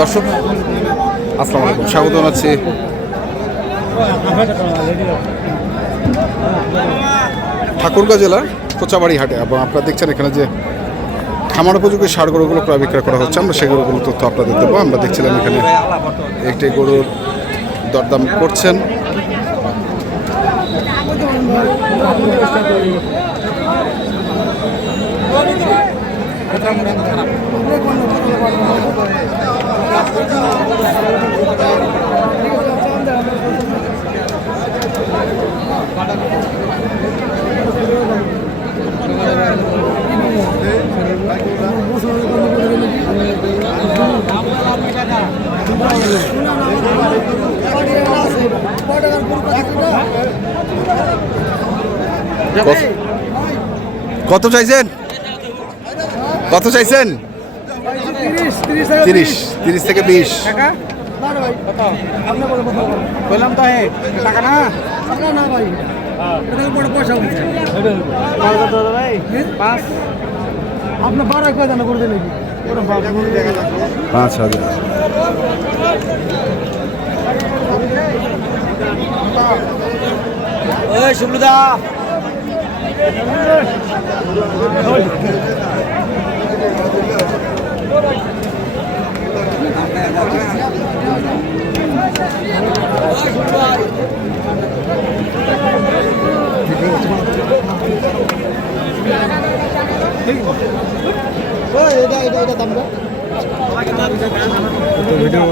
দর্শক, আসসালামু আলাইকুম। স্বাগত জানাচ্ছি। ঠাকুরগাঁ জেলার কোচাবাড়ি হাটে। এবং আপনারা দেখছেন এখানে যে খামার উপযোগী সার গরুগুলো ক্রয় বিক্রয় করা হচ্ছে। আমরা সেই গরুগুলো তথ্য আপনাদের দেবো। আমরা দেখছিলাম এখানে একটি গরুর দরদাম করছেন। কত- চাইছেন? কত চাইছেন? তিরিশ তিরিশ থেকে বিশ। বললাম তো টাকা না? পাঁচ। আপনার বারো কয় দানা করে দিলে পাঁচ হাজার। ওই এটা এটা এটা দাম ভিডিও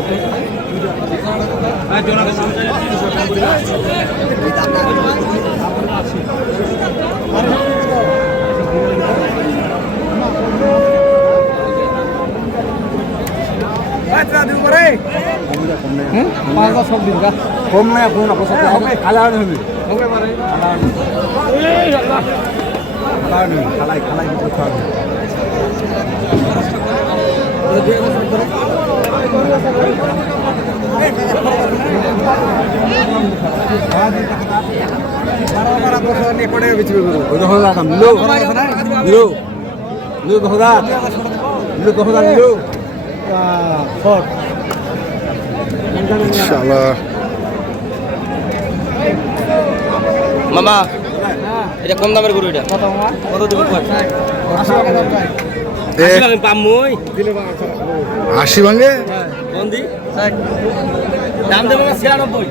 শুক্লদা কম না এখন আপনার হবে খালা হবে হবে পারে খালাই খালাই কিছু খাওয়াবে ইনশাআল্লাহ মামা এটা কম দামের গরু এটা। কত দেবো আশি ভাঙে বন্দি। দাম দেবো না ছিয়ানব্বই।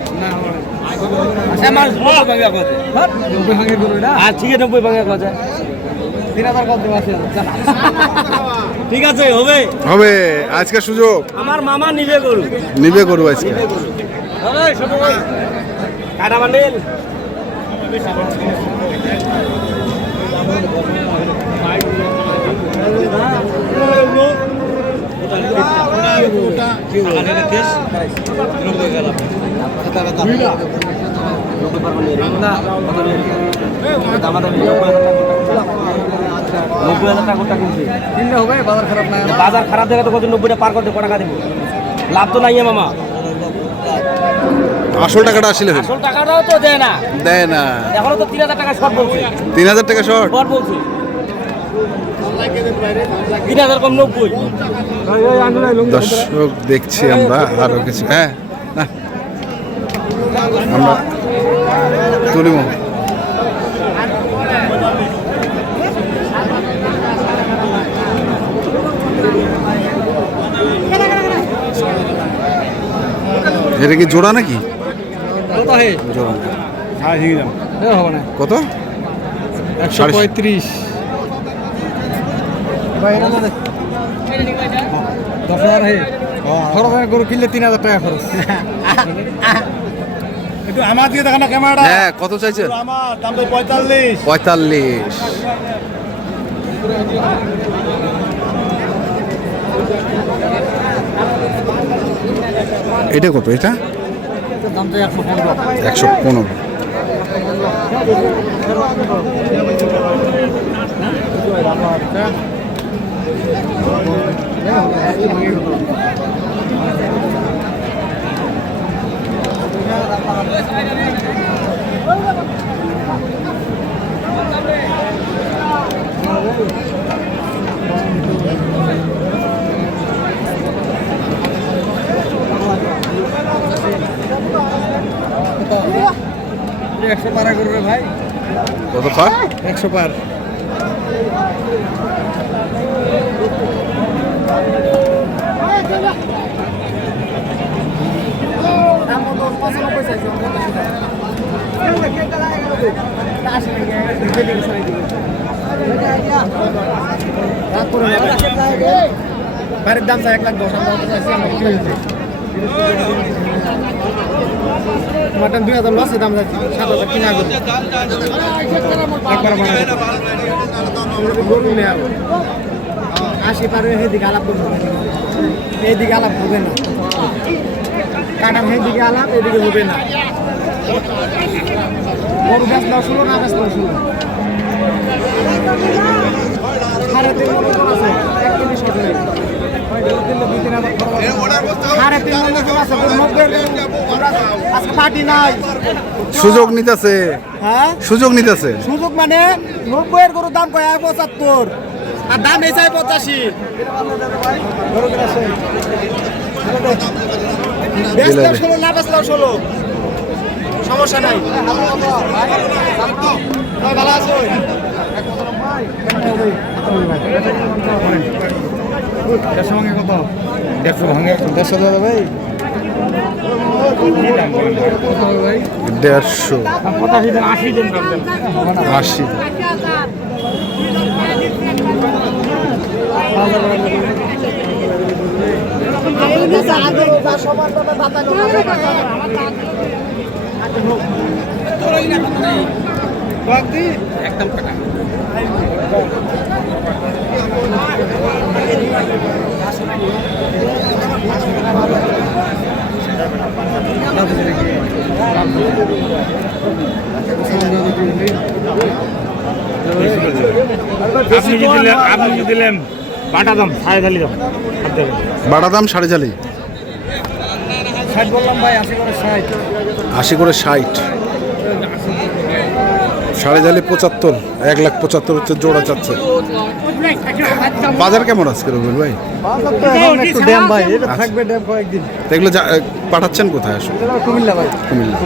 আচ্ছা মাছ নব্বই ভাঙে কথা আর ঠিক আছে নব্বই ভাঙে কথা ঠিক আছে হবে। হবে আজকে সুযোগ। আমার মামা নিবে গরু। নিবে গরু আজকে। কাটা বান্ডেল। নব্বই হাজার টাকা কোনটা কিনছি। কিনলে হবে বাজার খারাপ না। বাজার খারাপ দেখে তো কত নব্বইটা পার করতে ক টাকা দেবো? লাভ তো নাই মামা। আসল টাকাটা আসলে আসল টাকাটাও তো দেয় না। দেয় না। এখনও তো তিন হাজার টাকা শর্ট বলছে। তিন হাজার টাকা শর্ট? শর্ট বলছে। তিন হাজার কম নব্বই। দর্শক দেখছি আমরা আরও কিছু। হ্যাঁ আমরা তুলিব এটা কি জোড়া নাকি? কত জোড়া। হ্যাঁ একশো সাড়ে- পঁয়ত্রিশ। দশ হাজার হে। খরচ গরু কিনলে তিন হাজার টাকা খরচ। একটু আমার দিয়ে দেখো না ক্যামেরাটা। হ্যাঁ কত চাইছেন আমার দাম তো পঁয়তাল্লিশ। পঁয়তাল্লিশ। এটা কত এটা একশো পনেরো Thank you. পনেরো একশো পারা করবে ভাই। কত পা একশো পার। বাড়ির দাম এক লাখ দশ মাটন দুই হাজার লসে দাম যাচ্ছে, সাত হাজার কিনা গরু। গরু আর আশি পারে সেদিকে আলাপ করব। এইদিকে আলাপ হবে না। কাটার সেদিকে আলাপ, এদিকে হবে না। গরু গাছ দাও শুলো না গাছ দাও শুলো সাড়ে তিন একচল্লিশ টাকা সাড়ে সুযোগ নিতেছে। হ্যাঁ? সুযোগ নিতেছে। সুযোগ মানে নব্বই এর গরুর দাম কয়? পঁচাত্তর। আর দাম এই চাই পঁচাশি। ষোলো না বেচলেও ষোলো। সমস্যা নাই। ভালো আছো? দেড়শো। ভাঙে কত দেড়শো। ভাঙে দেড়শো দাদা ভাই দেড়শো আশি আশি একদম টাকা আপনি কি দিলেন আপনি কি দিলেন বাটা দাম সাড়ে ঢালি দাম। বাড়া দাম সাড়ে চালি ষাট বললাম ভাই আশি করে ষাট। আশি করে ষাট। সাড়ে জালি পঁচাত্তর এক লাখ পঁচাত্তর হচ্ছে জোড়া চাচ্ছে বাজার কেমন আজকে রবিল ভাই? ড্যাম ভাই থাকবে ড্যাম কয়েকদিন তো এগুলো পাঠাচ্ছেন কোথায় আসলে? এটা কুমিল্লা। ভাই কুমিল্লা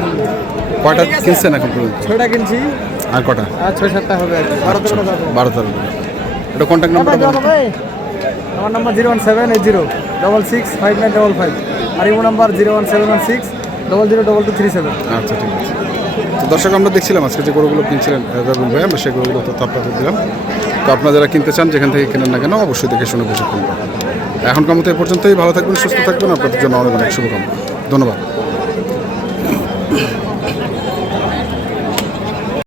কয়টা কিনছেন এখন পর্যন্ত? ছয়টা কিনছি আর কটা? আর ছয় সাতটা হবে আর কি। বারো তেরো এটা কন্ট্যাক্ট নাম্বার আমার number zero one seven eight zero double six five nine double five আর imo number zero one seven one six double zero double two three seven আচ্ছা ঠিক আছে। দর্শক, আমরা দেখছিলাম আজকে যে গরুগুলো কিনছিলেন রবিল ভাই, আমরা সেই গরুগুলো তথ্য আপনাদের দিলাম। তো আপনারা যারা কিনতে চান, যেখান থেকে কেনেন না কেন, অবশ্যই দেখে শুনে বুঝে কিনবেন এখন মতো এ পর্যন্তই। ভালো থাকবেন, সুস্থ থাকবেন। আপনাদের জন্য অনেক অনেক শুভকামনা। ধন্যবাদ।